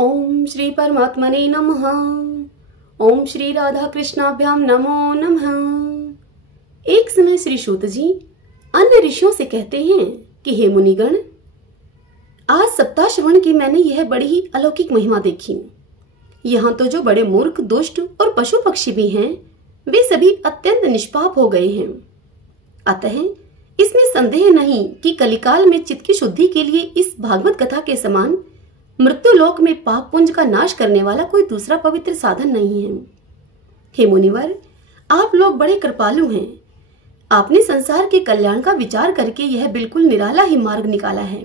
ओम श्री परमात्मने नमः। ओम श्री राधा कृष्णाभ्याम नमो नमः। एक समय श्री सूत जी अन्य ऋषियों से कहते हैं कि हे मुनिगण, आज सप्ताह श्रवण की मैंने यह बड़ी ही अलौकिक महिमा देखी। यहाँ तो जो बड़े मूर्ख, दुष्ट और पशु पक्षी भी हैं, वे सभी अत्यंत निष्पाप हो गए हैं। अतः इसमें संदेह नहीं कि कलिकाल में चित्त की शुद्धि के लिए इस भागवत कथा के समान मृत्यु लोक में पाप पुंज का नाश करने वाला कोई दूसरा पवित्र साधन नहीं है। हे मुनिवर, आप लोग बड़े कृपालु हैं। आपने संसार के कल्याण का विचार करके यह बिल्कुल निराला ही मार्ग निकाला है।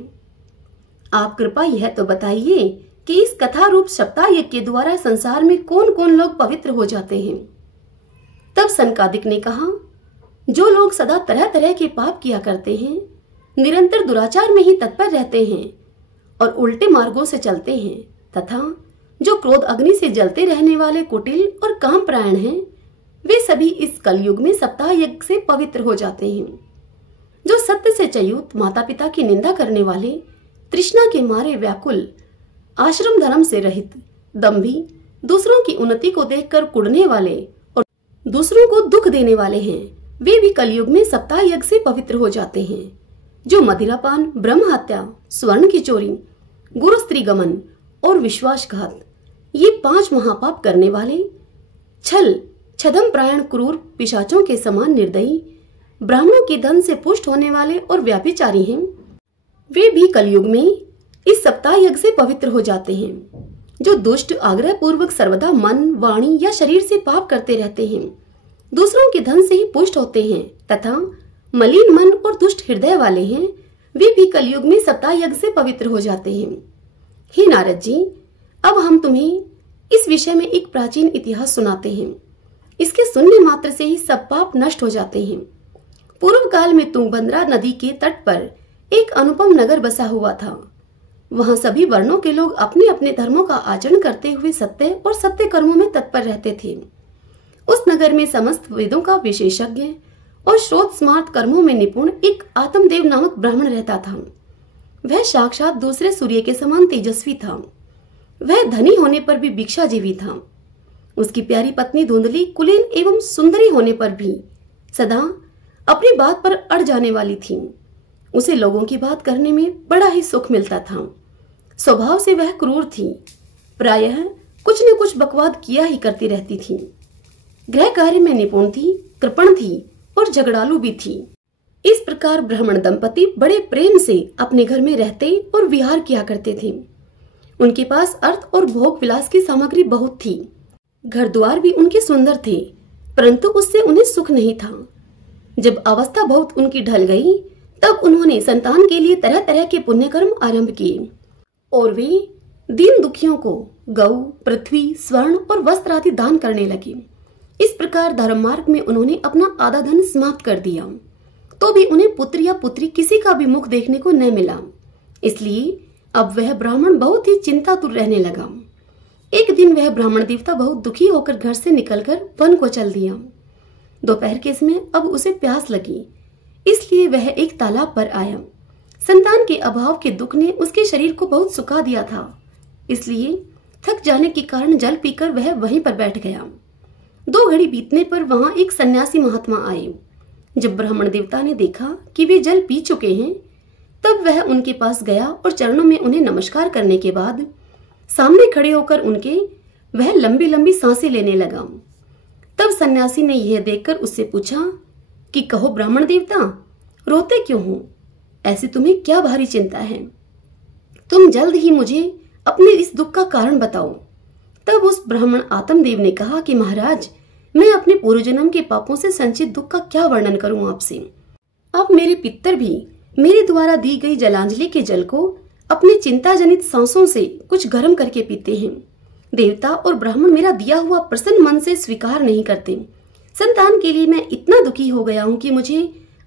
आप कृपा यह तो बताइए कि इस कथा रूप सप्ताह यज्ञ के द्वारा संसार में कौन कौन लोग पवित्र हो जाते हैं। तब सनकादिक ने कहा, जो लोग सदा तरह तरह के पाप किया करते हैं, निरंतर दुराचार में ही तत्पर रहते हैं और उल्टे मार्गों से चलते हैं, तथा जो क्रोध अग्नि से जलते रहने वाले कुटिल और कामपरायण हैं, वे सभी इस कलयुग में सप्ताह यज्ञ से पवित्र हो जाते हैं। जो सत्य से च्युत, माता पिता की निंदा करने वाले, तृष्णा के मारे व्याकुल, आश्रम धर्म से रहित, दंभी, दूसरों की उन्नति को देखकर कुढ़ने वाले और दूसरों को दुख देने वाले हैं, वे भी कलयुग में सप्ताह यज्ञ से पवित्र हो जाते हैं। जो मदिरापान, ब्रह्म हत्या, स्वर्ण की चोरी, गुरु स्त्री गमन और विश्वासघात, ये 5 महापाप करने वाले, छल, छदम प्रायण क्रूर पिशाचों के समान निर्दयी, ब्राह्मणों के धन से पुष्ट होने वाले और व्याभिचारी हैं, वे भी कलयुग में इस सप्ताह यज्ञ से पवित्र हो जाते हैं। जो दुष्ट, आग्रह पूर्वक सर्वदा मन, वाणी या शरीर से पाप करते रहते हैं, दूसरों के धन से ही पुष्ट होते हैं तथा मलिन मन और दुष्ट हृदय वाले हैं, वे भी कलयुग में सप्ताह यज्ञ से पवित्र हो जाते हैं। हे नारद जी, अब हम तुम्हें इस विषय में एक प्राचीन इतिहास सुनाते हैं। इसके सुनने मात्र से ही सब पाप नष्ट हो जाते हैं। पूर्व काल में तुंगभद्रा नदी के तट पर एक अनुपम नगर बसा हुआ था। वहां सभी वर्णों के लोग अपने अपने धर्मों का आचरण करते हुए सत्य और सत्य कर्मों में तत्पर रहते थे। उस नगर में समस्त वेदों का विशेषज्ञ और श्रोत स्मार्त कर्मों में निपुण एक आत्मदेव नामक ब्राह्मण रहता था। वह साक्षात दूसरे सूर्य के समान तेजस्वी था। वह धनी होने पर भी भिक्षाजीवी था। उसकी प्यारी पत्नी धुंधली, कुलीन एवं सुंदरी होने पर भी सदा अपनी बात पर अड़ जाने वाली थी। उसे लोगों की बात करने में बड़ा ही सुख मिलता था। स्वभाव से वह क्रूर थी, प्रायः कुछ न कुछ बकवाद किया ही करती रहती थी। गृह कार्य में निपुण थी, कृपण थी और झगड़ालू भी थी। इस प्रकार ब्राह्मण दंपति बड़े प्रेम से अपने घर में रहते और विहार किया करते थे। उनके पास अर्थ और भोग विलास की सामग्री बहुत थी। घर द्वार भी उनके सुंदर थे, परंतु उससे उन्हें सुख नहीं था। जब अवस्था बहुत उनकी ढल गई, तब उन्होंने संतान के लिए तरह तरह के पुण्य कर्म आरंभ किए और वे दीन दुखियों को गौ, पृथ्वी, स्वर्ण और वस्त्र आदि दान करने लगे। इस प्रकार धर्म मार्ग में उन्होंने अपना आधा धन समाप्त कर दिया, तो भी उन्हें पुत्र या पुत्री किसी का भी मुख देखने को न मिला। इसलिए अब वह ब्राह्मण बहुत ही चिंतातुर रहने लगा। एक दिन वह ब्राह्मण देवता बहुत दुखी होकर घर से निकलकर वन को चल दिया। दोपहर के समय अब उसे प्यास लगी, इसलिए वह एक तालाब पर आया। संतान के अभाव के दुख ने उसके शरीर को बहुत सुखा दिया था, इसलिए थक जाने के कारण जल पीकर वह वहीं पर बैठ गया। 2 घड़ी बीतने पर वहां एक सन्यासी महात्मा आए। जब ब्राह्मण देवता ने देखा कि वे जल पी चुके हैं, तब वह उनके पास गया और चरणों में उन्हें नमस्कार करने के बाद सामने खड़े होकर उनके वह लंबी लंबी सांसें लेने लगा। तब सन्यासी ने यह देखकर उससे पूछा कि कहो ब्राह्मण देवता, रोते क्यों हो? ऐसी तुम्हें क्या भारी चिंता है? तुम जल्द ही मुझे अपने इस दुख का कारण बताओ। तब उस ब्राह्मण आत्मदेव ने कहा कि महाराज, मैं अपने पूर्व जन्म के पापों से संचित दुख का क्या वर्णन करूं आपसे। अब मेरे पितर भी मेरे द्वारा दी गई जलांजलि के जल को अपने चिंता जनित सांसों से कुछ गर्म करके पीते हैं। देवता और ब्राह्मण मेरा दिया हुआ प्रसन्न मन से स्वीकार नहीं करते। संतान के लिए मैं इतना दुखी हो गया हूं कि मुझे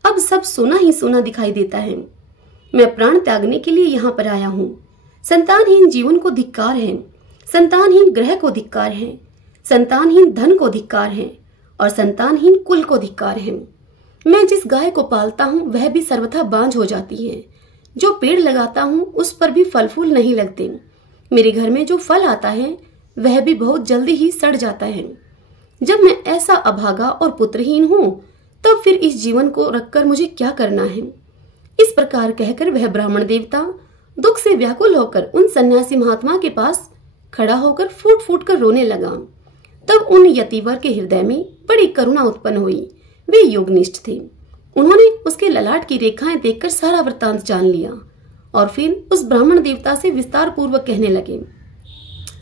अब सब सोना ही सोना दिखाई देता है। मैं प्राण त्यागने के लिए यहाँ पर आया हूँ। संतानहीन जीवन को धिक्कार है, संतानहीन ग्रह को धिक्कार है, संतानहीन धन को धिक्कार है और संतानहीन कुल को धिक्कार है। मैं जिस गाय को पालता हूँ वह भी सर्वथा बांझ हो जाती है। जो पेड़ लगाता हूँ उस पर भी फल फूल नहीं लगते। मेरे घर में जो फल आता है वह भी बहुत जल्दी ही सड़ जाता है। जब मैं ऐसा अभागा और पुत्रहीन हूँ तब फिर इस जीवन को रखकर मुझे क्या करना है। इस प्रकार कहकर वह ब्राह्मण देवता दुख से व्याकुल होकर उन सन्यासी महात्मा के पास खड़ा होकर फूट फूट कर रोने लगा। तब उन यतिवर के हृदय में बड़ी करुणा उत्पन्न हुई। वे योगनिष्ठ थे। उन्होंने उसके ललाट की रेखाएं देखकर सारा वृत्तांत जान लिया और फिर उस ब्राह्मण देवता से विस्तार पूर्वक कहने लगे।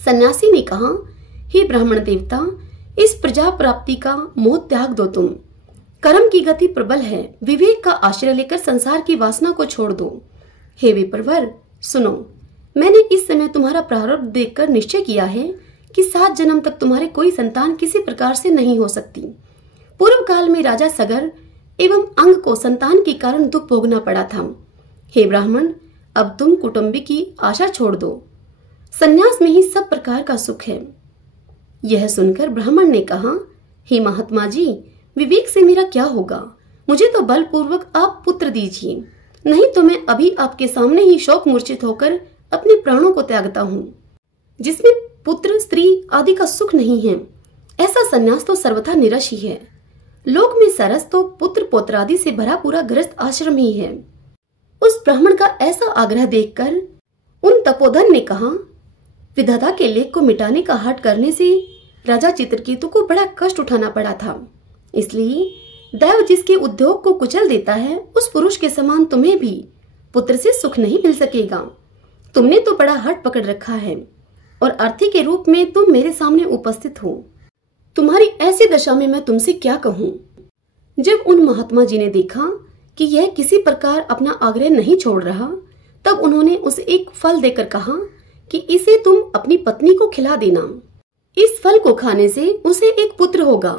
सन्यासी ने कहा, हे ब्राह्मण देवता, इस प्रजा प्राप्ति का मोह त्याग दो। तुम कर्म की गति प्रबल है, विवेक का आश्रय लेकर संसार की वासना को छोड़ दो। हे विप्रवर, सुनो, मैंने इस समय तुम्हारा प्रारब्ध देखकर निश्चय किया है कि 7 जन्म तक तुम्हारे कोई संतान किसी प्रकार से नहीं हो सकती। पूर्व काल में राजा सगर एवं अंग को संतान के कारण दुख भोगना पड़ा था। हे ब्राह्मण, अब तुम कुटुंबी की आशा छोड़ दो। संन्यास में ही सब प्रकार का सुख है। यह सुनकर ब्राह्मण ने कहा, हे महात्मा जी, विवेक से मेरा क्या होगा? मुझे तो बलपूर्वक आप पुत्र दीजिए, नहीं तो मैं अभी आपके सामने ही शोक मूर्छित होकर अपने प्राणों को त्यागता हूँ। जिसमें पुत्र स्त्री आदि का सुख नहीं है, ऐसा संन्यास तो सर्वथा निरश ही है। लोक में सरस तो पुत्र पौत्रादि से भरा पूरा गृहस्थ आश्रम ही है। उस ब्राह्मण का ऐसा आग्रह देखकर उन तपोधन ने कहा, विधाता के लेख को मिटाने का हठ करने से राजा चित्रकेतु को बड़ा कष्ट उठाना पड़ा था। इसलिए दैव जिसके उद्योग को कुचल देता है, उस पुरुष के समान तुम्हें भी पुत्र से सुख नहीं मिल सकेगा। तुमने तो बड़ा हठ पकड़ रखा है और अर्थी के रूप में तुम मेरे सामने उपस्थित हो। तुम्हारी ऐसी दशा में मैं तुमसे क्या कहूँ। जब उन महात्मा जी ने देखा कि यह किसी प्रकार अपना आग्रह नहीं छोड़ रहा, तब उन्होंने उसे एक फल देकर कहा कि इसे तुम अपनी पत्नी को खिला देना। इस फल को खाने से उसे एक पुत्र होगा।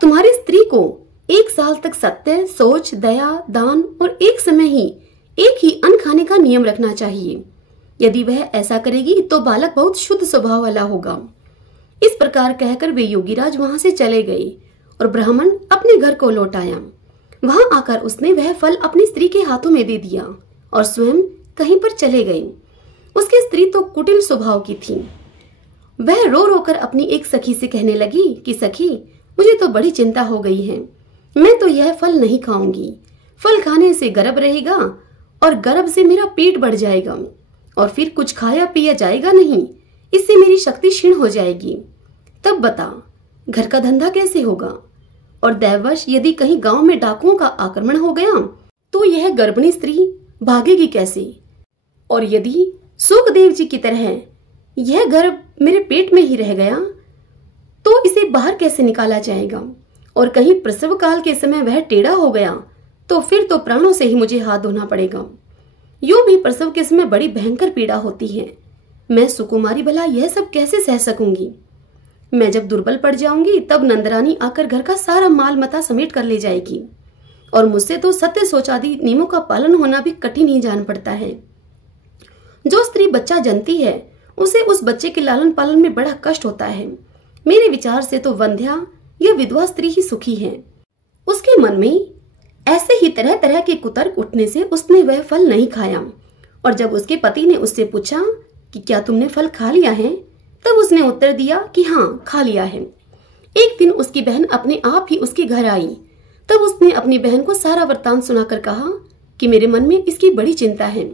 तुम्हारी स्त्री को 1 साल तक सत्य, सोच, दया, दान और एक समय ही एक ही अन्न खाने का नियम रखना चाहिए। यदि वह ऐसा करेगी तो बालक बहुत शुद्ध स्वभाव वाला होगा। इस प्रकार कहकर वे योगीराज वहां से चले गए और ब्राह्मण अपने घर को लौट आया। वहां आकर उसने वह फल अपनी स्त्री के हाथों में दे दिया और स्वयं कहीं पर चले गए। उसकी स्त्री तो कुटिल स्वभाव की थी। वह रो रोकर अपनी एक सखी से कहने लगी कि सखी, मुझे तो बड़ी चिंता हो गई है। मैं तो यह फल नहीं खाऊंगी। फल खाने से गर्भ रहेगा और गर्भ से मेरा पेट बढ़ जाएगा और फिर कुछ खाया पिया जाएगा नहीं। इससे मेरी शक्ति क्षीण हो जाएगी। तब बता, घर का धंधा कैसे होगा? और दैववश यदि कहीं गांव में डाकुओं का आक्रमण हो गया तो यह गर्भिणी स्त्री भागेगी कैसे? और यदि सुखदेव जी की तरह यह गर्भ मेरे पेट में ही रह गया तो इसे बाहर कैसे निकाला जाएगा? और कहीं प्रसव काल के समय वह टेढ़ा हो गया तो फिर तो प्राणों से ही मुझे हाथ धोना पड़ेगा। यूं भी प्रसव के समय बड़ी भयंकर पीड़ा होती है। मैं सुकुमारी भला यह सब कैसे सह सकूंगी? मैं जब दुर्बल पड़ जाऊंगी तब नंदरानी आकर घर का सारा माल मता समेट कर ले जाएगी और मुझसे तो सत्य सोचादि नियमों का पालन होना भी कठिन ही जान पड़ता है। जो स्त्री बच्चा जनती है उसे उस बच्चे के लालन पालन में बड़ा कष्ट होता है। मेरे विचार से तो वंध्या या विधवा स्त्री ही सुखी है। उसके मन में ऐसे ही तरह तरह के कुतर्क उठने से उसने वह फल नहीं खाया और जब उसके पति ने उससे पूछा कि क्या तुमने फल खा लिया है, तब उसने उत्तर दिया कि हाँ, खा लिया है। एक दिन उसकी बहन अपने आप ही उसके घर आई। तब उसने अपनी बहन को सारा वृत्तांत सुनाकर कहा कि मेरे मन में इसकी बड़ी चिंता है।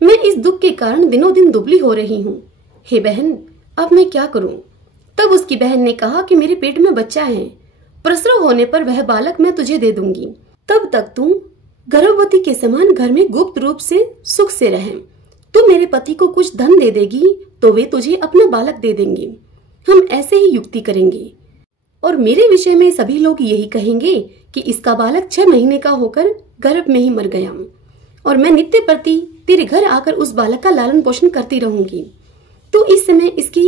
मैं इस दुख के कारण दिनों दिन दुबली हो रही हूँ। हे बहन, अब मैं क्या करूं? तब उसकी बहन ने कहा कि मेरे पेट में बच्चा है, प्रसव होने पर वह बालक मैं तुझे दे दूंगी। तब तक तुम गर्भवती के समान घर में गुप्त रूप से सुख से रह। तू मेरे पति को कुछ धन दे देगी तो वे तुझे अपना बालक दे देंगे। हम ऐसे ही युक्ति करेंगे और मेरे विषय में सभी लोग यही कहेंगे कि इसका बालक 6 महीने का होकर गर्भ में ही मर गया और मैं नित्य प्रति तेरे घर आकर उस बालक का लालन पोषण करती रहूंगी। तो इस समय इसकी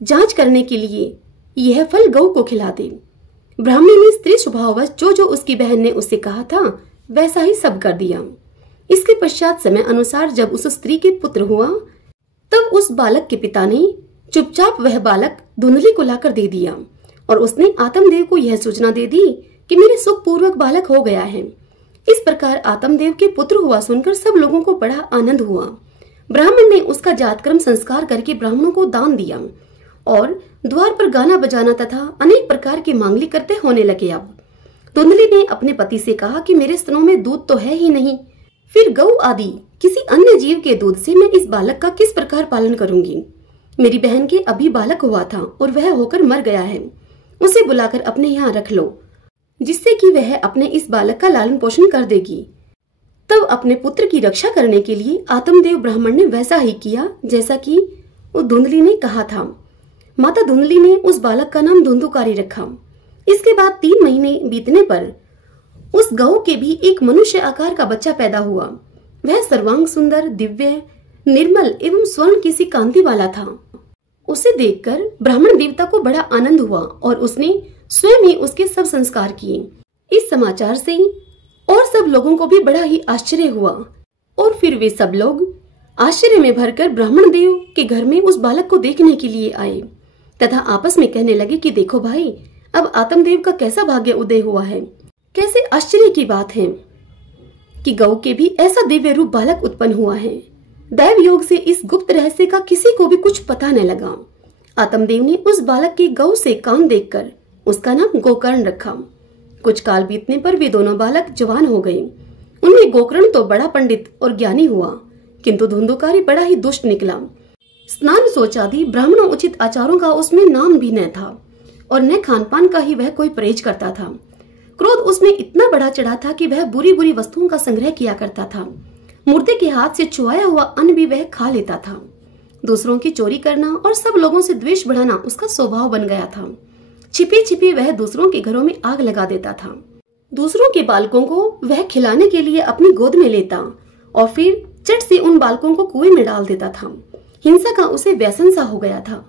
जांच करने के लिए यह फल गौ को खिला दे। ब्राह्मणी ने स्त्री स्वभाववश जो उसकी बहन ने उससे कहा था वैसा ही सब कर दिया। इसके पश्चात समय अनुसार जब उस स्त्री के पुत्र हुआ तब उस बालक के पिता ने चुपचाप वह बालक धुंधली को लाकर दे दिया और उसने आत्मदेव को यह सूचना दे दी कि मेरे सुख पूर्वक बालक हो गया है। इस प्रकार आत्मदेव के पुत्र हुआ सुनकर सब लोगों को बड़ा आनंद हुआ। ब्राह्मण ने उसका जातकर्म संस्कार करके ब्राह्मणों को दान दिया और द्वार पर गाना बजाना तथा अनेक प्रकार के मांगलिक करते होने लगे। अब धुंधली ने अपने पति से कहा कि मेरे स्तनों में दूध तो है ही नहीं, फिर गऊ आदि किसी अन्य जीव के दूध से मैं इस बालक का किस प्रकार पालन करूंगी। मेरी बहन के अभी बालक हुआ था और वह होकर मर गया है। उसे बुलाकर अपने यहाँ रख लो, जिससे कि वह अपने इस बालक का लालन पोषण कर देगी। तब अपने पुत्र की रक्षा करने के लिए आत्मदेव ब्राह्मण ने वैसा ही किया जैसा कि वो धुंधली ने कहा था। माता धुंधली ने उस बालक का नाम धुंधुकारी रखा। इसके बाद 3 महीने बीतने पर उस गऊ के भी एक मनुष्य आकार का बच्चा पैदा हुआ। वह सर्वांग सुंदर, दिव्य, निर्मल एवं स्वर्ण की सी कांति वाला था। उसे देखकर ब्राह्मण देवता को बड़ा आनंद हुआ और उसने स्वयं ही उसके सब संस्कार किए। इस समाचार से और सब लोगों को भी बड़ा ही आश्चर्य हुआ और फिर वे सब लोग आश्चर्य में भरकर ब्राह्मण देव के घर में उस बालक को देखने के लिए आए तथा आपस में कहने लगे कि देखो भाई, अब आत्मदेव का कैसा भाग्य उदय हुआ है। कैसे आश्चर्य की बात है कि गौ के भी ऐसा दिव्य रूप बालक उत्पन्न हुआ है। दैव योग से इस गुप्त रहस्य का किसी को भी कुछ पता न लगा। आत्मदेव ने उस बालक के गौ से कान देखकर उसका नाम गोकर्ण रखा। कुछ काल बीतने पर वे दोनों बालक जवान हो गए। उनमें गोकर्ण तो बड़ा पंडित और ज्ञानी हुआ, किंतु धुंधुकारी बड़ा ही दुष्ट निकला। स्नान शौच आदि ब्राह्मणों उचित आचारों का उसमें नाम भी न था और न खान पान का ही वह कोई परहेज करता था। क्रोध उसमें इतना बढ़ा चढ़ा था कि वह बुरी बुरी वस्तुओं का संग्रह किया करता था। मुर्दे के हाथ से छुआया हुआ अन्न भी वह खा लेता था। दूसरों की चोरी करना और सब लोगों से द्वेष बढ़ाना उसका स्वभाव बन गया था। छिपी छिपी वह दूसरों के घरों में आग लगा देता था। दूसरों के बालकों को वह खिलाने के लिए अपनी गोद में लेता और फिर चट से उन बालकों को कुएं में डाल देता था। हिंसा का उसे व्यसन सा हो गया था।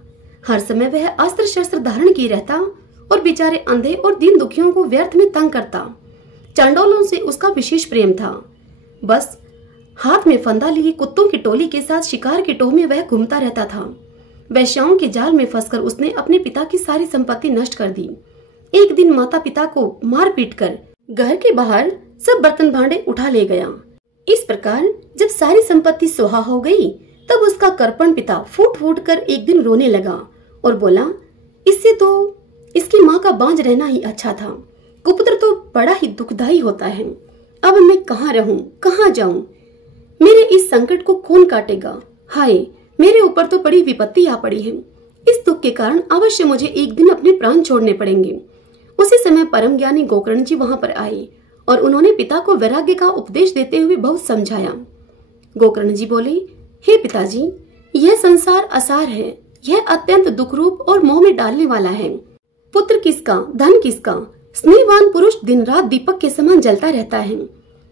हर समय वह अस्त्र शस्त्र धारण किए रहता और बेचारे अंधे और दीन दुखियों को व्यर्थ में तंग करता। चांडोलों से उसका विशेष प्रेम था। बस हाथ में फंदा लिए कुत्तों की टोली के साथ शिकार के टोह में वह घूमता रहता था। वैश्याओं के जाल में फंसकर उसने अपने पिता की सारी संपत्ति नष्ट कर दी। एक दिन माता पिता को मार पीट कर घर के बाहर सब बर्तन भांडे उठा ले गया। इस प्रकार जब सारी संपत्ति सुहा हो गई तब उसका करपण पिता फूट फूट कर एक दिन रोने लगा और बोला, इससे तो इसकी माँ का बांझ रहना ही अच्छा था। कुपुत्र तो बड़ा ही दुखदायी होता है। अब मैं कहाँ रहूं, कहाँ जाऊं? मेरे इस संकट को कौन काटेगा? हाय, मेरे ऊपर तो बड़ी विपत्ति आ पड़ी है। इस दुख के कारण अवश्य मुझे एक दिन अपने प्राण छोड़ने पड़ेंगे। उसी समय परम ज्ञानी गोकर्ण जी वहां पर आए और उन्होंने पिता को वैराग्य का उपदेश देते हुए बहुत समझाया। गोकर्ण जी बोले, हे पिताजी, यह संसार असार है। यह अत्यंत दुखरूप और मोह में डालने वाला है। पुत्र किसका, धन किसका? स्नेहवान पुरुष दिन रात दीपक के समान जलता रहता है।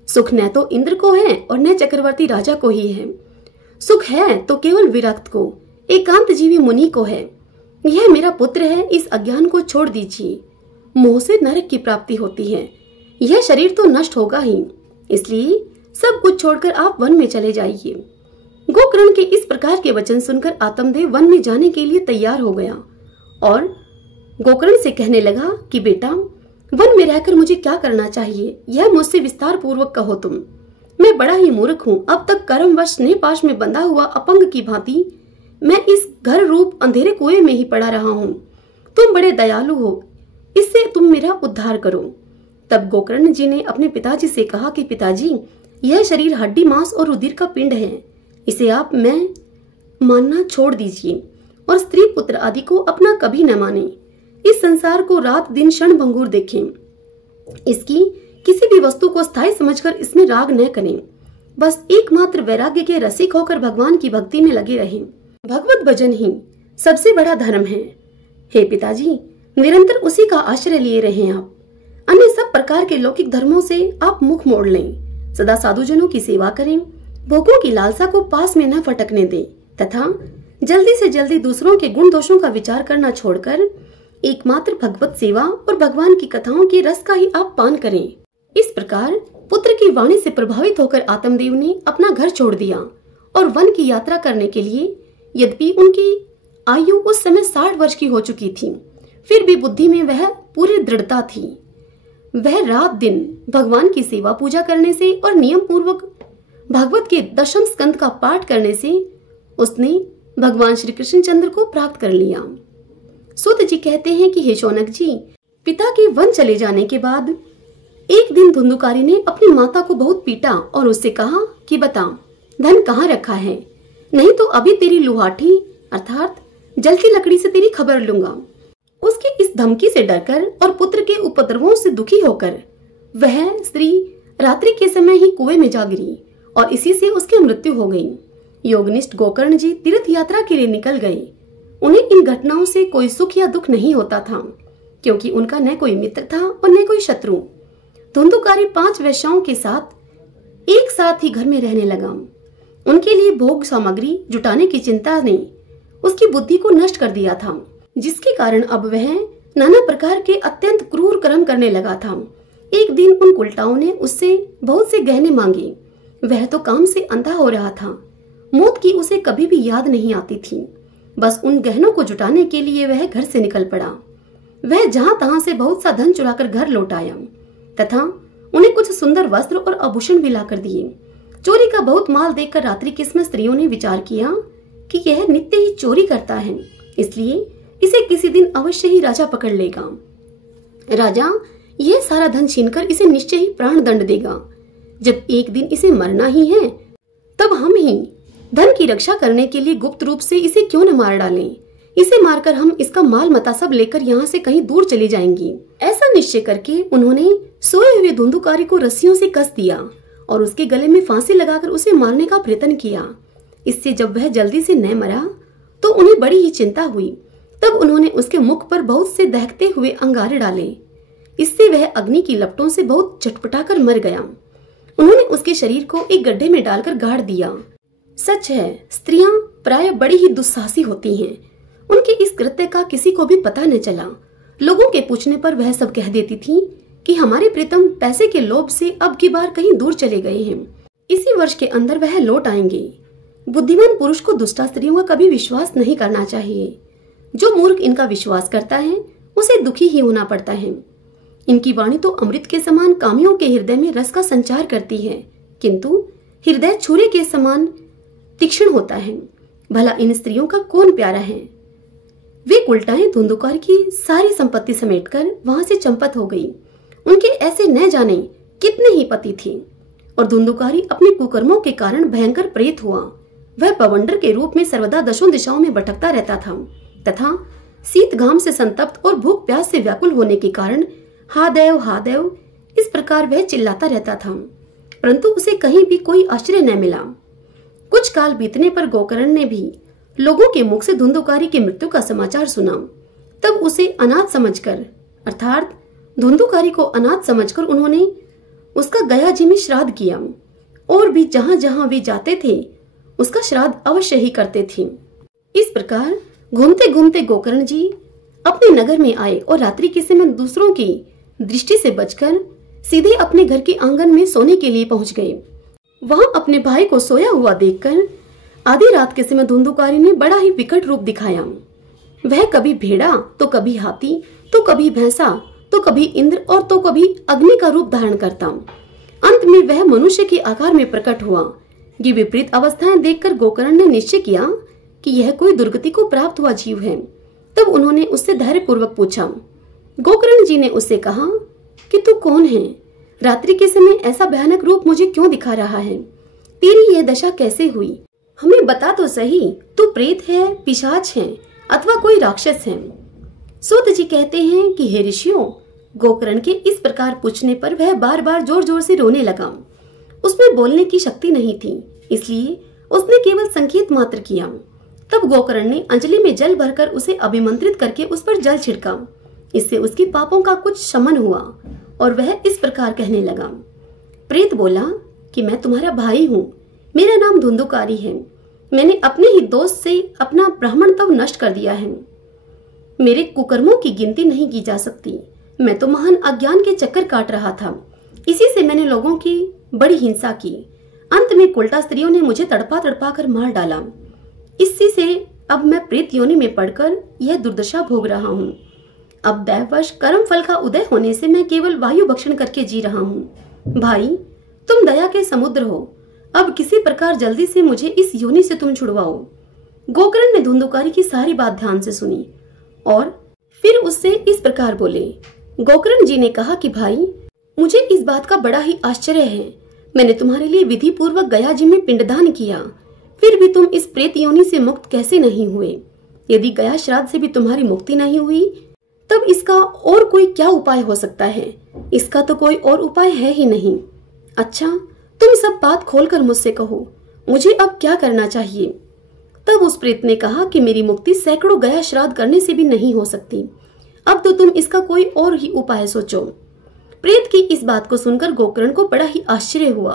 सुख न तो इंद्र को है और न चक्रवर्ती राजा को ही है। सुख है तो केवल विरक्त को, एकांत जीवी मुनि को है। यह मेरा पुत्र है, इस अज्ञान को छोड़ दीजिए। मोह से नरक की प्राप्ति होती है। यह शरीर तो नष्ट होगा ही, इसलिए सब कुछ छोड़कर आप वन में चले जाइए। गोकर्ण के इस प्रकार के वचन सुनकर आत्मदेव वन में जाने के लिए तैयार हो गया और गोकर्ण से कहने लगा कि बेटा, वन में रहकर मुझे क्या करना चाहिए, यह मुझसे विस्तार पूर्वक कहो तुम। मैं बड़ा ही मूर्ख हूँ। अब तक कर्मवश स्नेहपाश में बंधा हुआ अपंग की भांति मैं इस घर रूप अंधेरे कुएं में ही पड़ा रहा हूँ। तुम बड़े दयालु हो, इससे तुम मेरा उद्धार करो। तब गोकर्ण जी ने अपने पिताजी से कहा कि पिताजी, यह शरीर हड्डी मांस और रुधिर का पिंड है। इसे आप मैं मानना छोड़ दीजिए और स्त्री पुत्र आदि को अपना कभी न माने। इस संसार को रात दिन क्षण भंगुर देखें। इसकी किसी भी वस्तु को स्थायी समझकर इसमें राग न करें। बस एकमात्र वैराग्य के रसिक होकर भगवान की भक्ति में लगे रहें। भगवत भजन ही सबसे बड़ा धर्म है। हे पिताजी, निरंतर उसी का आश्रय लिए रहें आप। अन्य सब प्रकार के लौकिक धर्मों से आप मुख मोड़ लें। सदा साधुजनों की सेवा करें। भोगों की लालसा को पास में न फटकने दें तथा जल्दी से जल्दी दूसरों के गुण दोषों का विचार करना छोड़कर एकमात्र भगवत सेवा और भगवान की कथाओं के रस का ही आप पान करें। इस प्रकार पुत्र की वाणी से प्रभावित होकर आत्मदेव ने अपना घर छोड़ दिया और वन की यात्रा करने के लिए, यद्यपि उनकी आयु उस समय 60 वर्ष की हो चुकी थी, फिर भी बुद्धि में वह पूरी दृढ़ता थी। वह रात दिन भगवान की सेवा पूजा करने से और नियम पूर्वक भागवत के 10वें स्कंद का पाठ करने से उसने भगवान श्री कृष्णचंद्र को प्राप्त कर लिया। सूत जी कहते हैं कि हे शौनक जी, पिता के वन चले जाने के बाद एक दिन धुंधुकारी ने अपनी माता को बहुत पीटा और उससे कहा कि बता धन कहाँ रखा है, नहीं तो अभी तेरी लुहाठी अर्थात जलती लकड़ी से तेरी खबर लूंगा। उसकी इस धमकी से डरकर और पुत्र के उपद्रवों से दुखी होकर वह स्त्री रात्रि के समय ही कुएं में जा गिरी और इसी से उसकी मृत्यु हो गई। योगनिष्ठ गोकर्ण जी तीर्थ यात्रा के लिए निकल गए। उन्हें इन घटनाओं से कोई सुख या दुख नहीं होता था, क्योंकि उनका न कोई मित्र था और न कोई शत्रु। धुंधुकारी 5 वेश्याओं के साथ एक साथ ही घर में रहने लगा। उनके लिए भोग सामग्री जुटाने की चिंता ने उसकी बुद्धि को नष्ट कर दिया था, जिसके कारण अब वह नाना प्रकार के अत्यंत क्रूर कर्म करने लगा था। एक दिन उन उल्टाओं ने उससे बहुत से गहने मांगे। वह तो काम से अंधा हो रहा था। मौत की उसे कभी भी याद नहीं आती थी। बस उन गहनों को जुटाने के लिए वह घर से निकल पड़ा। वह जहां तहां से बहुत सा धन चुराकर घर लौट आया तथा उन्हें कुछ सुंदर वस्त्र और आभूषण भी लाकर दिए। चोरी का बहुत माल देखकर रात्रि की समय स्त्रियों ने विचार किया कि यह नित्य ही चोरी करता है, इसलिए इसे किसी दिन अवश्य ही राजा पकड़ लेगा। राजा यह सारा धन छीनकर इसे निश्चय ही प्राण दंड देगा। जब एक दिन इसे मरना ही है, तब हम ही धन की रक्षा करने के लिए गुप्त रूप से इसे क्यों न मार डालें। इसे मारकर हम इसका माल मता सब लेकर यहाँ से कहीं दूर चली जाएंगी। ऐसा निश्चय करके उन्होंने सोए हुए धुंधुकारी को रस्सियों से कस दिया और उसके गले में फांसी लगाकर उसे मारने का प्रयत्न किया। इससे जब वह जल्दी से न मरा तो उन्हें बड़ी ही चिंता हुई। तब उन्होंने उसके मुख पर बहुत से दहकते हुए अंगारे डाले। इससे वह अग्नि की लपटों से बहुत चटपटाकर मर गया। उन्होंने उसके शरीर को एक गड्ढे में डालकर गाड़ दिया। सच है, स्त्रियां प्राय बड़ी ही दुस्साहसी होती हैं। उनके इस कृत्य का किसी को भी पता न चला। लोगों के पूछने पर वह सब कह देती थी कि हमारे प्रीतम पैसे के लोभ से अब की बार कहीं दूर चले गए हैं। इसी वर्ष के अंदर वह लौट आएंगे। बुद्धिमान पुरुष को दुष्टा स्त्रियों का कभी विश्वास नहीं करना चाहिए। जो मूर्ख इनका विश्वास करता है उसे दुखी ही होना पड़ता है। इनकी वाणी तो अमृत के समान कामियों के हृदय में रस का संचार करती है, किंतु हृदय छुरे के समान तीक्ष्ण होता है। भला इन स्त्रियों का कौन प्यारा है। वे उल्टाएं धुंधुकार की सारी संपत्ति समेटकर वहां से चंपत हो गई। उनके ऐसे न जाने कितने ही पति थे और धुंधुकारी अपने कुकर्मों के कारण भयंकर प्रेत हुआ। वह पवंडर के रूप में सर्वदा दशों दिशाओं में भटकता रहता था तथा शीत घाम से संतप्त और भूख प्यास से व्याकुल होने के कारण हा देव इस प्रकार वह चिल्लाता रहता था, परंतु उसे कहीं भी कोई आश्रय न मिला। कुछ काल बीतने पर गोकर्ण ने भी लोगों के मुख से धुंधुकारी की मृत्यु का समाचार सुना। तब उसे अनाथ समझकर अर्थात धुंधुकारी को अनाथ समझकर उन्होंने उसका गया जी में श्राद्ध किया और भी जहां जहां वे जाते थे उसका श्राद्ध अवश्य ही करते थे। इस प्रकार घूमते घूमते गोकर्ण जी अपने नगर में आए और रात्रि के समय दूसरों की दृष्टि से बचकर सीधे अपने घर के आंगन में सोने के लिए पहुंच गए। वहां अपने भाई को सोया हुआ देखकर आधी रात के समय धुंधुकारी ने बड़ा ही विकट रूप दिखाया। वह कभी भेड़ा तो कभी हाथी तो कभी भैंसा तो कभी इंद्र और तो कभी अग्नि का रूप धारण करता। अंत में वह मनुष्य के आकार में प्रकट हुआ। ये विपरीत अवस्थाएं देखकर गोकर्ण ने निश्चय किया कि यह कोई दुर्गति को प्राप्त हुआ जीव है। तब उन्होंने उससे धैर्य पूर्वक पूछा। गोकर्ण जी ने उससे कहा कि तू कौन है? रात्रि के समय ऐसा भयानक रूप मुझे क्यों दिखा रहा है? तेरी यह दशा कैसे हुई? हमें बता तो सही, तू प्रेत है, पिशाच है अथवा कोई राक्षस है? सूत जी कहते हैं कि हे ऋषियों, गोकर्ण के इस प्रकार पूछने पर वह बार बार जोर जोर से रोने लगा। उसमें बोलने की शक्ति नहीं थी, इसलिए उसने केवल संकेत मात्र किया। तब गोकर्ण ने अंजलि में जल भरकर उसे अभिमंत्रित करके उस पर जल छिड़का। इससे उसकी पापों का कुछ शमन हुआ और वह इस प्रकार कहने लगा। प्रेत बोला कि मैं तुम्हारा भाई हूँ, मेरा नाम धुंधुकारी है। मैंने अपने ही दोष से अपना ब्राह्मण तव नष्ट कर दिया है। मेरे कुकर्मों की गिनती नहीं की जा सकती। मैं तो महान अज्ञान के चक्कर काट रहा था, इसी से मैंने लोगों की बड़ी हिंसा की। अंत में कुल्टा स्त्रियों ने मुझे तड़पा तड़पा कर मार डाला। इसी से अब मैं प्रेत योनि में पड़कर यह दुर्दशा भोग रहा हूँ। अब दैववश कर्म फल का उदय होने से मैं केवल वायु भक्षण करके जी रहा हूँ। भाई, तुम दया के समुद्र हो, अब किसी प्रकार जल्दी से मुझे इस योनि से तुम छुड़वाओ। गोकर्ण ने धुंधुकारी की सारी बात ध्यान से सुनी और फिर उससे इस प्रकार बोले। गोकर्ण जी ने कहा कि भाई, मुझे इस बात का बड़ा ही आश्चर्य है। मैंने तुम्हारे लिए विधि पूर्वक गया जी में पिंडदान किया, फिर भी तुम इस प्रेत योनि से मुक्त कैसे नहीं हुए? यदि गया श्राद्ध से भी तुम्हारी मुक्ति नहीं हुई, तब इसका और कोई क्या उपाय हो सकता है? इसका तो कोई और उपाय है ही नहीं। अच्छा, तुम सब बात खोलकर मुझसे कहो, मुझे अब क्या करना चाहिए? तब उस प्रेत ने कहा कि मेरी मुक्ति सैकड़ों गया श्राद्ध करने से भी नहीं हो सकती। अब तो तुम इसका कोई और ही उपाय सोचो। प्रेत की इस बात को सुनकर गोकर्ण को बड़ा ही आश्चर्य हुआ।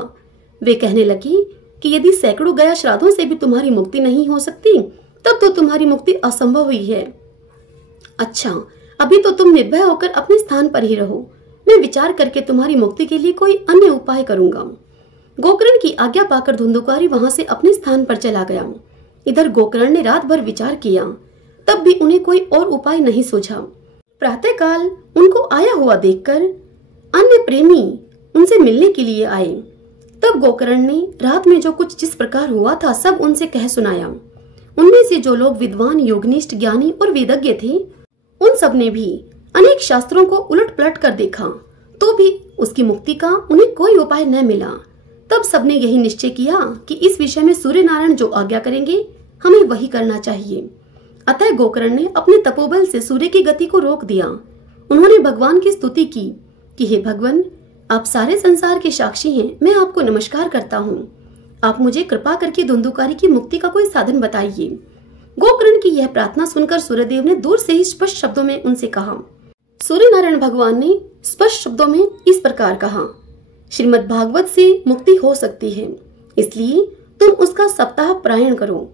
वे कहने लगी कि यदि सैकड़ों गया श्राद्धों से भी तुम्हारी मुक्ति नहीं हो सकती, तब तो तुम्हारी मुक्ति असंभव ही है। अच्छा, अभी तो तुम निर्भय होकर अपने स्थान पर ही रहो। मैं विचार करके तुम्हारी मुक्ति के लिए कोई अन्य उपाय करूंगा। गोकर्ण की आज्ञा पाकर धुंधुकारी वहां से अपने स्थान पर चला गया। इधर गोकर्ण ने रात भर विचार किया, तब भी उन्हें कोई और उपाय नहीं सूझा। प्रातःकाल उनको आया हुआ देखकर अन्य प्रेमी उनसे मिलने के लिए आए। तब गोकर्ण ने रात में जो कुछ जिस प्रकार हुआ था सब उनसे कह सुनाया। उनमें से जो लोग विद्वान, योगनिष्ठ, ज्ञानी और वेदज्ञ थे, उन सब ने भी अनेक शास्त्रों को उलट पलट कर देखा, तो भी उसकी मुक्ति का उन्हें कोई उपाय न मिला। तब सबने यही निश्चय किया कि इस विषय में सूर्य नारायण जो आज्ञा करेंगे हमें वही करना चाहिए। अतः गोकर्ण ने अपने तपोबल से सूर्य की गति को रोक दिया। उन्होंने भगवान की स्तुति की कि हे भगवान, आप सारे संसार के साक्षी हैं, मैं आपको नमस्कार करता हूँ। आप मुझे कृपा करके धुंधुकारी की मुक्ति का कोई साधन बताइए। गोकर्ण की यह प्रार्थना सुनकर सूर्यदेव ने दूर से ही स्पष्ट शब्दों में उनसे कहा। सूर्य नारायण भगवान ने स्पष्ट शब्दों में इस प्रकार कहा, श्रीमद् भागवत से मुक्ति हो सकती है, इसलिए तुम उसका सप्ताह पारायण करो।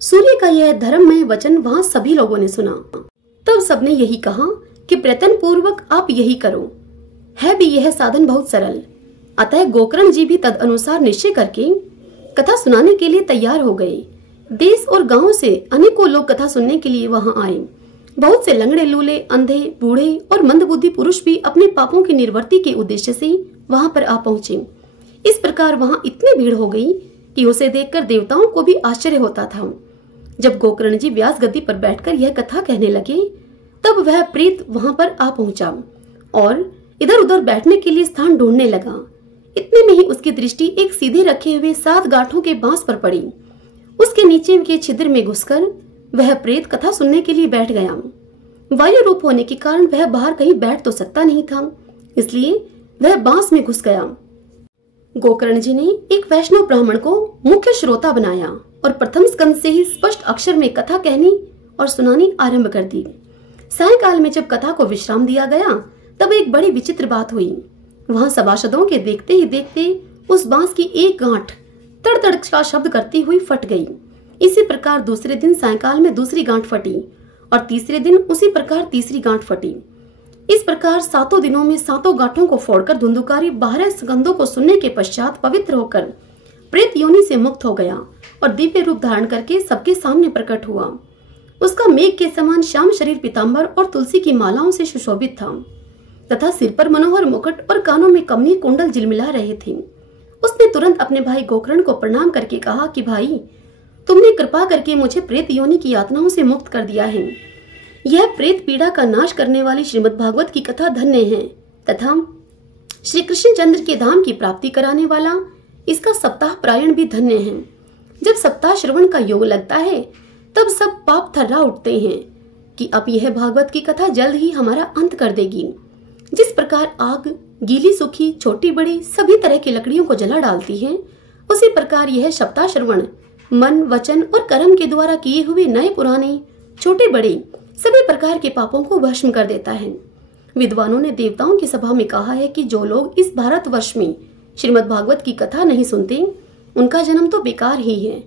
सूर्य का यह धर्ममय वचन वहां सभी लोगों ने सुना। तब सबने यही कहा कि प्रयत्न पूर्वक आप यही करो। है भी यह साधन बहुत सरल। अतः गोकर्ण जी भी तद अनुसार निश्चय करके कथा सुनाने के लिए तैयार हो गए। देश और गांव से अनेकों लोग कथा सुनने के लिए वहां आए। बहुत से लंगड़े, लूले, अंधे, बूढ़े और मंदबुद्धि पुरुष भी अपने पापों की निवृत्ति के उद्देश्य से वहां पर आ पहुंचे। इस प्रकार वहां इतनी भीड़ हो गई कि उसे देखकर देवताओं को भी आश्चर्य होता था। जब गोकर्ण जी व्यास गद्दी पर बैठकर यह कथा कहने लगे, तब वह प्रेत वहां पर आ पहुंचा और इधर उधर बैठने के लिए स्थान ढूंढने लगा। इतने में ही उसकी दृष्टि एक सीधे रखे हुए 7 गांठों के बांस पर पड़ी। उसके नीचे के छिद्र में घुसकर वह प्रेत कथा सुनने के लिए बैठ गया। वायु रूप होने के कारण वह बाहर कहीं बैठ तो सकता नहीं था, इसलिए वह बांस में घुस गया। गोकर्ण जी ने एक वैष्णव ब्राह्मण को मुख्य श्रोता बनाया और प्रथम स्कंद से ही स्पष्ट अक्षर में कथा कहनी और सुनानी आरंभ कर दी। सायंकाल में जब कथा को विश्राम दिया गया, तब एक बड़ी विचित्र बात हुई। वहां सभासदों के देखते ही देखते उस बांस की एक गांठ तड़ तड़ का शब्द करती हुई फट गई। इसी प्रकार दूसरे दिन सायंकाल में दूसरी गांठ फटी और तीसरे दिन उसी प्रकार तीसरी गांठ फटी। इस प्रकार 7 दिनों में 7 गांठों को फोड़कर धुंधुकारी 12 स्कंदों को सुनने के पश्चात पवित्र होकर प्रेत योनि से मुक्त हो गया और दिव्य रूप धारण करके सबके सामने प्रकट हुआ। उसका मेघ के समान श्याम शरीर पीतांबर और तुलसी की मालाओं से सुशोभित था तथा सिर पर मनोहर मुकुट और कानों में कमनीय कुंडल झिलमिला रहे थे। उसने तुरंत अपने भाई गोकर्ण को प्रणाम करके कहा कि भाई, तुमने कृपा करके मुझे प्रेत योनि की यातनाओं से मुक्त कर दिया है। यह प्रेत पीड़ा का नाश करने वाली श्रीमद् भागवत की कथा धन्य है तथा श्री कृष्ण चंद्र के धाम की प्राप्ति कराने वाला इसका सप्ताह पारायण भी धन्य है। जब सप्ताह श्रवण का योग लगता है, तब सब पाप थर्रा उठते हैं कि अब यह भागवत की कथा जल्द ही हमारा अंत कर देगी। जिस प्रकार आग गीली, सूखी, छोटी बड़ी सभी तरह की लकड़ियों को जला डालती है, उसी प्रकार यह सप्ताह श्रवण मन, वचन और कर्म के द्वारा किए हुए नए पुराने, छोटे बड़े सभी प्रकार के पापों को भस्म कर देता है। विद्वानों ने देवताओं की सभा में कहा है कि जो लोग इस भारतवर्ष में श्रीमद् भागवत की कथा नहीं सुनते, उनका जन्म तो बेकार ही है।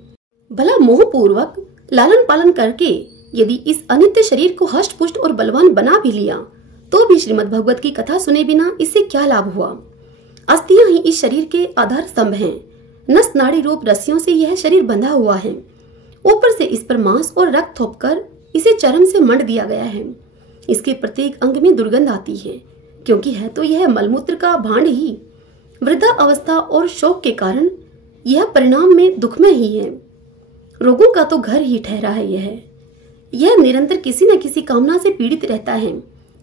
भला मोह पूर्वक लालन पालन करके यदि इस अनित्य शरीर को हष्ट पुष्ट और बलवान बना भी लिया, तो भी श्रीमद् भागवत की कथा सुने बिना इससे क्या लाभ हुआ? अस्थियां ही इस शरीर के आधार स्तंभ हैं। नस नाड़ी रूप रस्सियों से यह शरीर बंधा हुआ है। ऊपर से इस पर मांस और रक्त थोपकर इसे चर्म से मंड दिया गया है। इसके प्रत्येक अंग में दुर्गंध आती है, क्योंकि है तो यह मलमूत्र का भांड ही। वृद्धा अवस्था और शोक के कारण यह परिणाम में दुखमय ही है। रोगों का तो घर ही ठहरा है यह निरंतर किसी न किसी कामना से पीड़ित रहता है,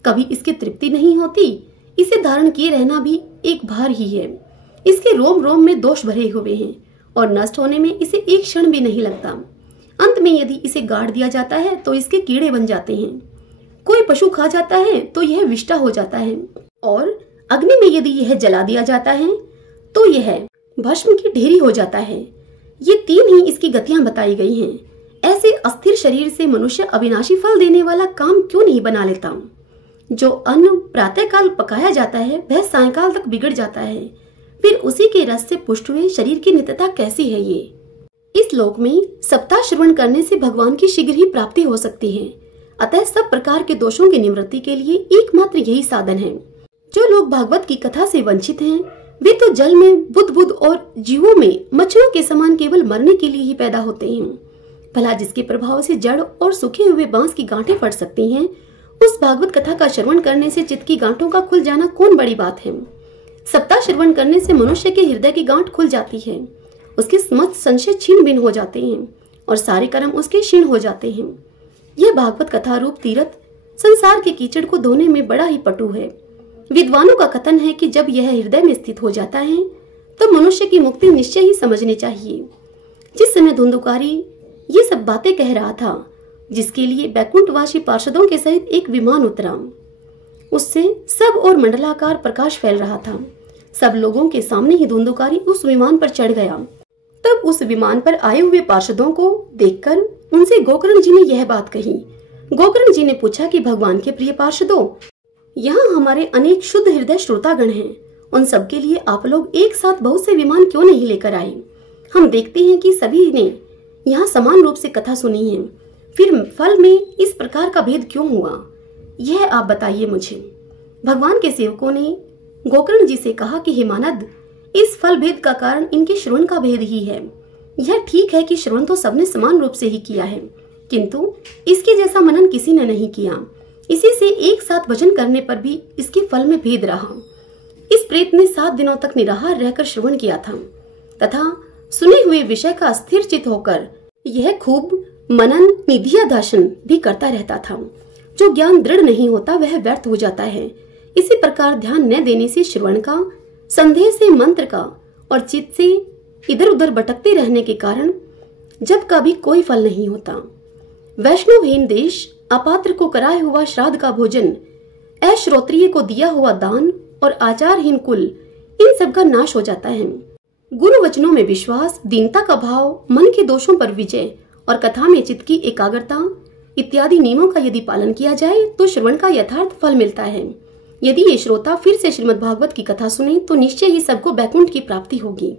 कभी इसकी तृप्ति नहीं होती। इसे धारण किए रहना भी एक भार ही है। इसके रोम रोम में दोष भरे हुए हैं और नष्ट होने में इसे एक क्षण भी नहीं लगता। अंत में यदि इसे गाड़ दिया जाता है तो इसके कीड़े बन जाते हैं। कोई पशु खा जाता है तो यह विष्टा हो जाता है, और अग्नि में यदि यह जला दिया जाता है तो यह भस्म की ढेरी हो जाता है। ये तीन ही इसकी गतियां बताई गई हैं। ऐसे अस्थिर शरीर से मनुष्य अविनाशी फल देने वाला काम क्यों नहीं बना लेता? जो अन्न प्रातःकाल पकाया जाता है वह सायंकाल तक बिगड़ जाता है, फिर उसी के रस से पुष्ट हुए शरीर की नित्यता कैसी है ये? इस लोक में सप्ताह श्रवण करने से भगवान की शीघ्र ही प्राप्ति हो सकती है। अतः सब प्रकार के दोषों की निवृत्ति के लिए एकमात्र यही साधन है। जो लोग भागवत की कथा से वंचित हैं, वे तो जल में बुद्ध और जीवों में मच्छरों के समान केवल मरने के लिए ही पैदा होते हैं। भला जिसके प्रभाव से जड़ और सूखे हुए बांस की गांठें फट सकती हैं, उस भागवत कथा का श्रवण करने से चित्त की गांठों का खुल जाना कौन बड़ी बात है? सप्ताह श्रवण करने से मनुष्य के हृदय की गांठ खुल जाती है, उसके समस्त संशय छीन भिन्न हो जाते हैं और सारे कर्म उसके क्षीण हो जाते हैं। यह भागवत कथा रूप तीर्थ संसार के कीचड़ को धोने में बड़ा ही पटु है। विद्वानों का कथन है कि जब यह हृदय में स्थित हो जाता है तो मनुष्य की मुक्ति निश्चय ही समझनी चाहिए। जिस समय धुंधुकारी ये सब बातें कह रहा था, जिसके लिए बैकुंठवासी पार्षदों के सहित एक विमान उतरा, उससे सब और मंडलाकार प्रकाश फैल रहा था। सब लोगों के सामने ही धुंधुकारी उस विमान पर चढ़ गया। तब उस विमान पर आए हुए पार्षदों को देखकर उनसे गोकर्ण जी ने यह बात कही। गोकर्ण जी ने पूछा कि भगवान के प्रिय पार्षदों, यहाँ हमारे अनेक शुद्ध हृदय श्रोतागण हैं, उन सबके लिए आप लोग एक साथ बहुत से विमान क्यों नहीं लेकर आए? हम देखते हैं कि सभी ने यहाँ समान रूप से कथा सुनी है, फिर फल में इस प्रकार का भेद क्यों हुआ, यह आप बताइए मुझे। भगवान के सेवकों ने गोकर्ण जी से कहा कि हे मानद, इस फल भेद का कारण इनके श्रवण का भेद ही है। यह ठीक है कि श्रवण तो सबने समान रूप से ही किया है, किंतु इसके जैसा मनन किसी ने नहीं किया। इसी से एक साथ भजन करने पर भी इसके फल में भेद रहा। इस प्रेत ने 7 दिनों तक निराहार रहकर श्रवण किया था तथा सुने हुए विषय का स्थिर चित होकर यह खूब मनन निधिध्यासन भी करता रहता था। जो ज्ञान दृढ़ नहीं होता वह व्यर्थ हो जाता है। इसी प्रकार ध्यान न देने से श्रवण का, संदेह से मंत्र का और चित्त से इधर उधर भटकते रहने के कारण जब का भी कोई फल नहीं होता। वैष्णवहीन देश, अपात्र को कराया हुआ श्राद्ध का भोजन, अश्रोत्रिय को दिया हुआ दान और आचारहीन कुल, इन सब का नाश हो जाता है। गुरु वचनों में विश्वास, दीनता का भाव, मन के दोषों पर विजय और कथा में चित्त की एकाग्रता इत्यादि नियमों का यदि पालन किया जाए तो श्रवण का यथार्थ फल मिलता है। यदि ये श्रोता फिर से श्रीमद् भागवत की कथा सुने तो निश्चय ही सबको बैकुंठ की प्राप्ति होगी।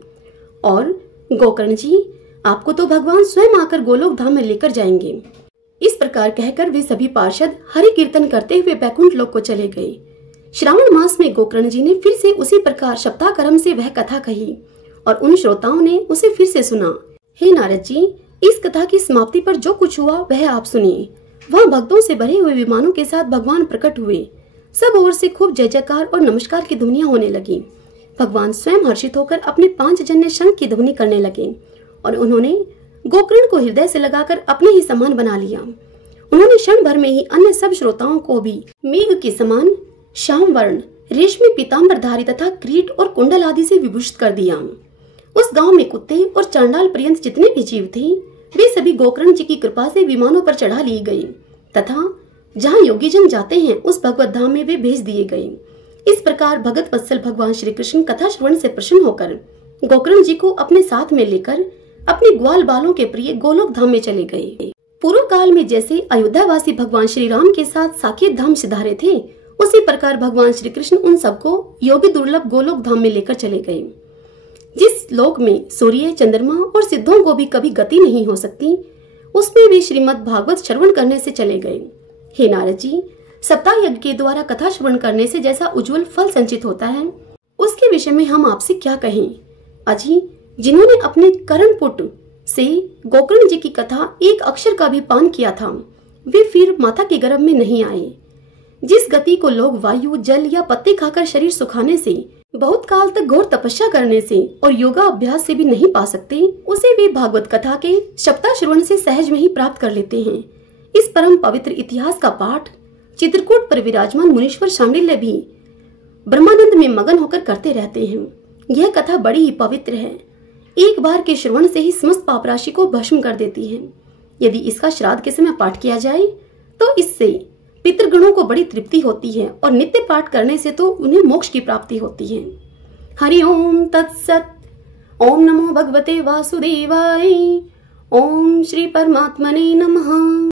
और गोकर्ण जी, आपको तो भगवान स्वयं आकर गोलोक धाम में लेकर जाएंगे। इस प्रकार कहकर वे सभी पार्षद हरि कीर्तन करते हुए बैकुंठ लोक को चले गए। श्रावण मास में गोकर्ण जी ने फिर से उसी प्रकार सप्ताह कर्म से वह कथा कही और उन श्रोताओं ने उसे फिर से सुना। हे नारद जी, इस कथा की समाप्ति पर जो कुछ हुआ वह आप सुनिए। वहाँ भक्तों से भरे हुए विमानों के साथ भगवान प्रकट हुए। सब ओर से खूब जय जयकार और नमस्कार की ध्वनियां होने लगी। भगवान स्वयं हर्षित होकर अपने 5 जन्य शंख की ध्वनि करने लगे और उन्होंने गोकर्ण को हृदय से लगाकर अपने ही समान बना लिया। उन्होंने क्षण भर में ही अन्य सब श्रोताओं को भी मेघ के समान श्याम वर्ण, रेशमी पीताम्बर धारी तथा क्रीट और कुंडल आदि से विभूषित कर दिया। उस गांव में कुत्ते और चांडाल पर्यंत जितने भी जीव थे वे सभी गोकर्ण जी की कृपा से विमानों पर चढ़ा लिए गए तथा जहाँ योगी जन जाते हैं उस भगवत धाम में वे भेज दिए गए। इस प्रकार भगत वत्सल भगवान श्री कृष्ण कथा श्रवण से प्रसन्न होकर गोकर्ण जी को अपने साथ में लेकर अपने ग्वाल बालों के प्रिय गोलोक धाम में चले गए। पूर्व काल में जैसे अयोध्यावासी भगवान श्री राम के साथ साकेत धाम सिधारे थे, उसी प्रकार भगवान श्री कृष्ण उन सबको योगी दुर्लभ गोलोक धाम में लेकर चले गए। जिस लोक में सूर्य, चंद्रमा और सिद्धों को भी कभी गति नहीं हो सकती, उसमें वे श्रीमद् भागवत श्रवण करने से चले गए। हे नारद जी, सप्ताह यज्ञ के द्वारा कथा श्रवण करने से जैसा उज्जवल फल संचित होता है, उसके विषय में हम आपसे क्या कहें। अजी, जिन्होंने अपने करणपुट से गोकर्ण जी की कथा एक अक्षर का भी पान किया था, वे फिर माता के गर्भ में नहीं आए। जिस गति को लोग वायु, जल या पत्ते खाकर शरीर सुखाने से बहुत काल तक घोर तपस्या करने से और योगा अभ्यास से भी नहीं पा सकते, उसे वे भागवत कथा के सप्ताह श्रवण से सहज में ही प्राप्त कर लेते हैं। इस परम पवित्र इतिहास का पाठ चित्रकूट पर विराजमान मुनीश्वर शांडिल्य भी ब्रह्मानंद में मगन होकर करते रहते हैं। यह कथा बड़ी ही पवित्र है, एक बार के श्रवण से ही समस्त पाप राशि को भस्म कर देती है। यदि इसका श्राद्ध के समय पाठ किया जाए तो इससे पितृगणों को बड़ी तृप्ति होती है और नित्य पाठ करने से तो उन्हें मोक्ष की प्राप्ति होती है। हरि ओम तत्सत। ओम नमो भगवते वासुदेवाय। ओम श्री परमात्मने नमः।